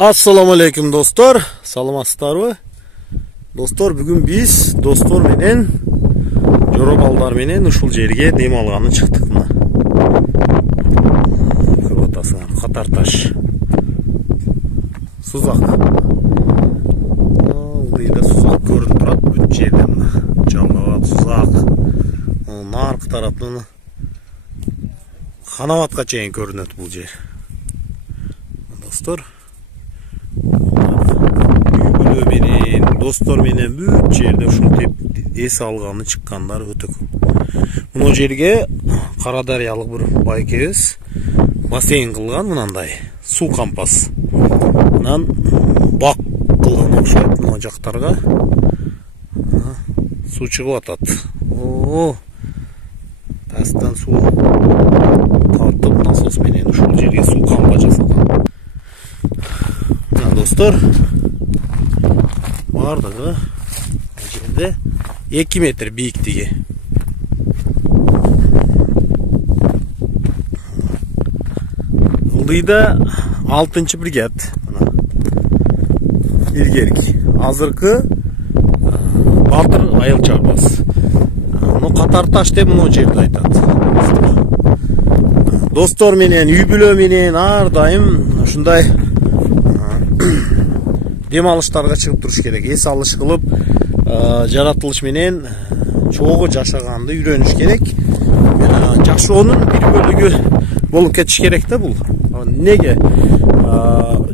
Assalamu alaikum dostlar. Саламатсыздарбы? Достор, бүгүн биз достор менен, жоробалдар менен ушул жерге дем алганы чыктык. Мына көп атасыңар, Катар таш. Сузак. Мында сузак көрүнүп турат бүт жерде. Мына Жалал сузак. Наркы тараптан Ханаватка чейин көрүнөт бул жер. Достор, достор менен бүт жерде ушинтип эс алганы чыккандар өтө көп. Мына жерге Карадариялык бир байкебиз бассейн кылган, мынандай суу кампас. Анан бак кылган окшойт. Мына жактарга суу чыгып атат. Тастан суу тартып насос менен ушул жерге суу кампа жасаган. Достор, бардыгы жерде 2 метр бийиктиги. Ылдыйда 6-чы бригад. Илгерки. Азыркы Батыр айыл чарбасы. Муну Катар таш деп мына жерде айтат. Достор менен, үй бүлө менен ар дайым ушундай дем алыштарга чыгып туруш керек. Эс алыш кылып, жаратылыш менен чогуу жашаганды үйрөнүш керек. Жашоонун бир бөлүгү болуп кетиш керек да бул. Неге?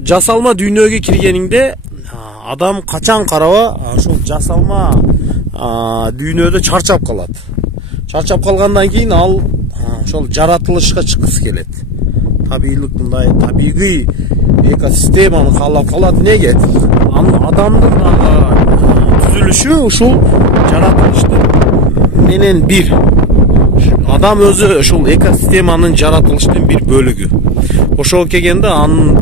Жасалма дүйнөгө киргениңде адам качан караба ушул жасалма дүйнөдө чарчап калат. Чарчап калгандан кийин ал ошол жаратылышка чыккысы келет. Табиилик мындай табигый экосистеманы каалап калат. Неге? Адамдын түзүлүшү ушул жаратылыштын менен бир. Адам өзү ушул экосистеманын жаратылыштын бир бөлүгү. Ошол келгенде анын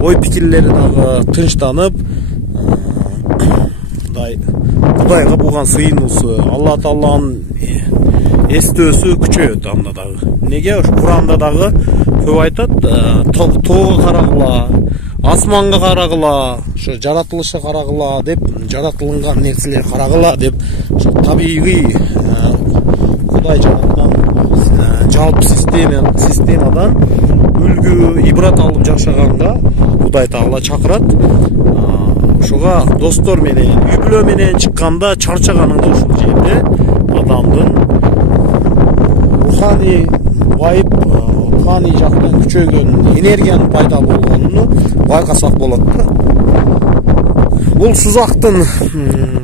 ой пикирлери дагы тынчтанып, Кудайга болгон сыйынуусу, Алла Тааланын эстөөсү күчөйөт анда дагы. Неге? Куранда дагы көп айтат, тоого карагыла, асманга карагыла, ошо жаратылышка карагыла деп, жаратылган нерселерге карагыла деп, ошо табигый Кудай жараткан жалпы системадан үлгү, ибрат алып жашаганга Кудай Таала чакырат. Ошого достор менен, үй бүлө менен чыкканда чарчаганыңда ушул жерде адамдын руханий байып, руханий жактан күчөйгөн, энергиянын пайда болгонуну байкасак болот да. Бул Сузактын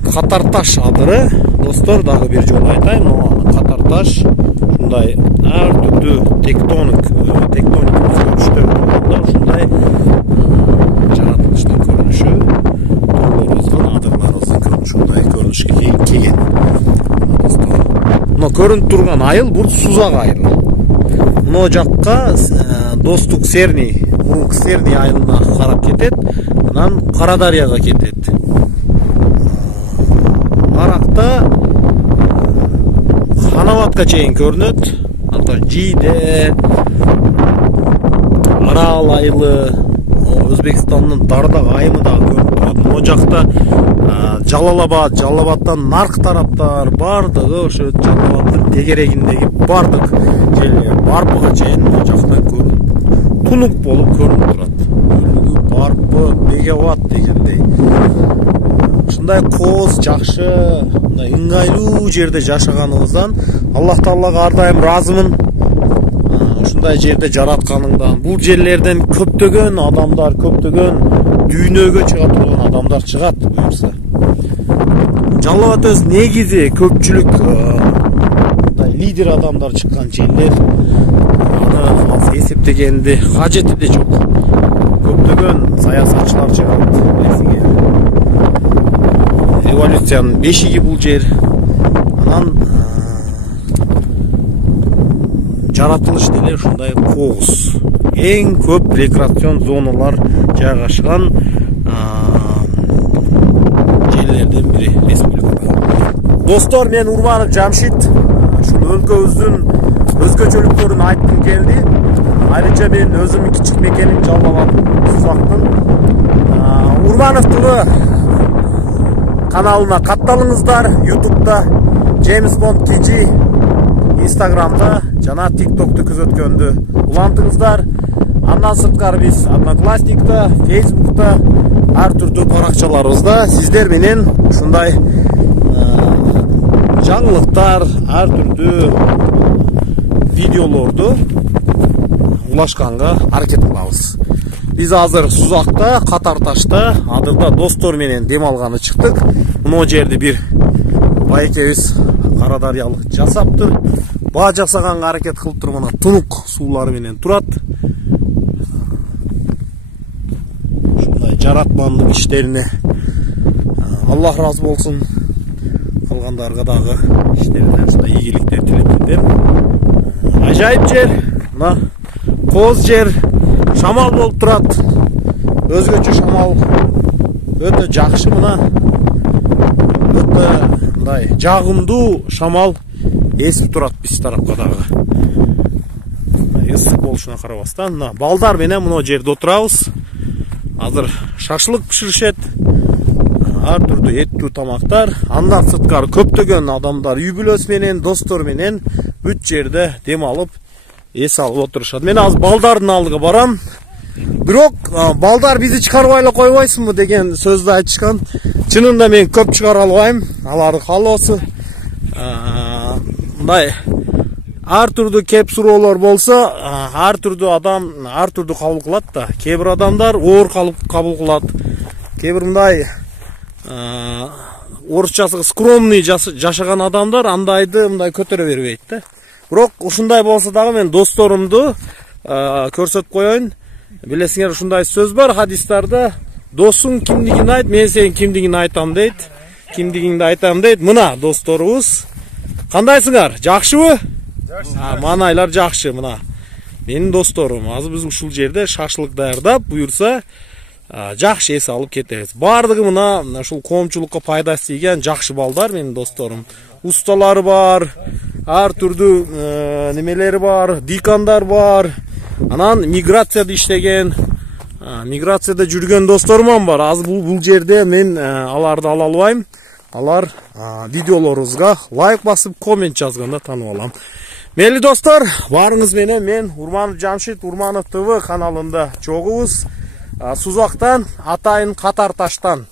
Катар таш адыры. Достор, дагы бир жолу айтайын, Катар таш ушундай ар түрдүү тектоник өзгөрүштөр болгондо ушундай жаратылыштын көрүнүшү, тоолорубуздун, адырларыбыздын көрүнүшү ушундай көрүнүшкө келген. Мына көрүнүп турган айыл бул Сузак айылы. Мына жакка Достук Серни, Мурунку Серни айылына карап кетет, анан Карадарияга кетет. Аракта Ханаватка чейин көрүнөт. Ата Жийде, Арал айылы, Өзбекстандын Дардак айымы дагы көрүнүп турат. Мына жакта Жалалабадтан наркы тараптар бардыгы ошо Жалалабадтын тегерегиндеги бардык жерлер Барпыга чейин мына жакта тунук болуп көрүнүп турат. Барпы, Бегават дегендей. Ушундай кооз жакшы, мындай ыңгайлуу жерде жашаганыбыздан Аллах Таалага ар дайым ыраазымын. Ушундай жерде жаратканыңдан, бул жерлерден көптөгөн адамдар, көптөгөн дүйнөгө чыга турган адамдар чыгат буюрса. Жалалабад өз негизи көпчүлүк лидер адамдар чыккан жерлер. Аны эсептегенде кажети да жок. Көптөгөн саясатчылар чыгат. Эволюциянын бешиги бул жер. Анан жаратылыш деле ушундай кооз. Эң көп рекреацион зоналар жайгашкан жерлерден бири республикада. Достор, мен Урманов Жамшит. Ушул өлкөбүздүн өзгөчөлүктөрүн айткым келди. Ayrıca ben özümün küçük mekanın Жалал Сузактын TV kanalına катталыңыздар. YouTube'da James Bond TG, Instagram'da жана TikTok'ta күзөткөндү улантыңыздар. Андан сырткары биз Одноклассникта, Facebook'ta ар түрдүү баракчаларыбызда сиздер менен ушундай жаңылыктар, ар түрдүү видеолорду улашканга аракет кылабыз. Биз азыр Сузакта, Катарташта, адырда достор менен дем алганы чыктык. Мына жерде бир байкебиз карадарыялык жасаптыр. Баа жасаганга аракет кылып туруп, мына тунук суулары менен турат. Ушундай жаратмандын иштерине Аллах разы болсун. Калгандарга дагы иштерине ушундай ийгиликтер тилеп кетем. Ажайып жер, мына коз жер, шамал болуп турат. Өзгөчө шамал, өтө жакшы, мына өтө мындай жагымдуу шамал эсип турат биз тарапка дагы. Ысык болушуна карабастан, мына балдар менен мына жерде отурабыз. Азыр шашлык пиширишет, ар түрдүү эттүү тамактар. Андан сырткары көптөгөн адамдар үй бүлөсү менен, достор менен бүт жерде дем алып, эс алып отурушат. Мен азыр балдардын алдыга барам. Бирок балдар бизди чыгарбай эле койбойсуңбу деген сөздү айтышкан. Чынында мен көп чыгара албайм. Алардын каалоосу. Мындай ар түрдүү кеп суроолор болсо, ар түрдүү адам ар түрдүү кабыл кылат да. Кээ бир адамдар оор кабыл кылат. Кээ бир мындай орусчасы скромный жашаган адамдар андайды мындай көтөрө бербейт да. Бирок ушундай болсо дагы мен досторумду көрсөтүп коеюн. Билесиңер, ушундай сөз бар хадистарда: досуң кимдигин айт, мен сенин кимдигин айтам дейт. Кимдигиңди айтам дейт. Мына досторубуз. Кандайсыңар? Жакшыбы? Манайлар жакшы, мына. Менин досторум. Азыр биз ушул жерде шашлык даярдап, буюрса жакшы эс алып кетебиз. Бардыгы мына ушул коомчулукка пайдасы тийген жакшы балдар менин досторум. Усталары бар, ар түрдүү немелери бар, дикандар бар. Анан миграцияда иштеген, миграцияда жүргөн досторум бар. Азыр бул жерде мен аларды ала албайм. Алар видеолорубузга лайк басып, коммент жазганда таанып алам. Мейли достор, барыңыз менен мен Урманов Жамшит, Урманов ТВ каналында чогубуз. Сузактан, атайын Катарташтан.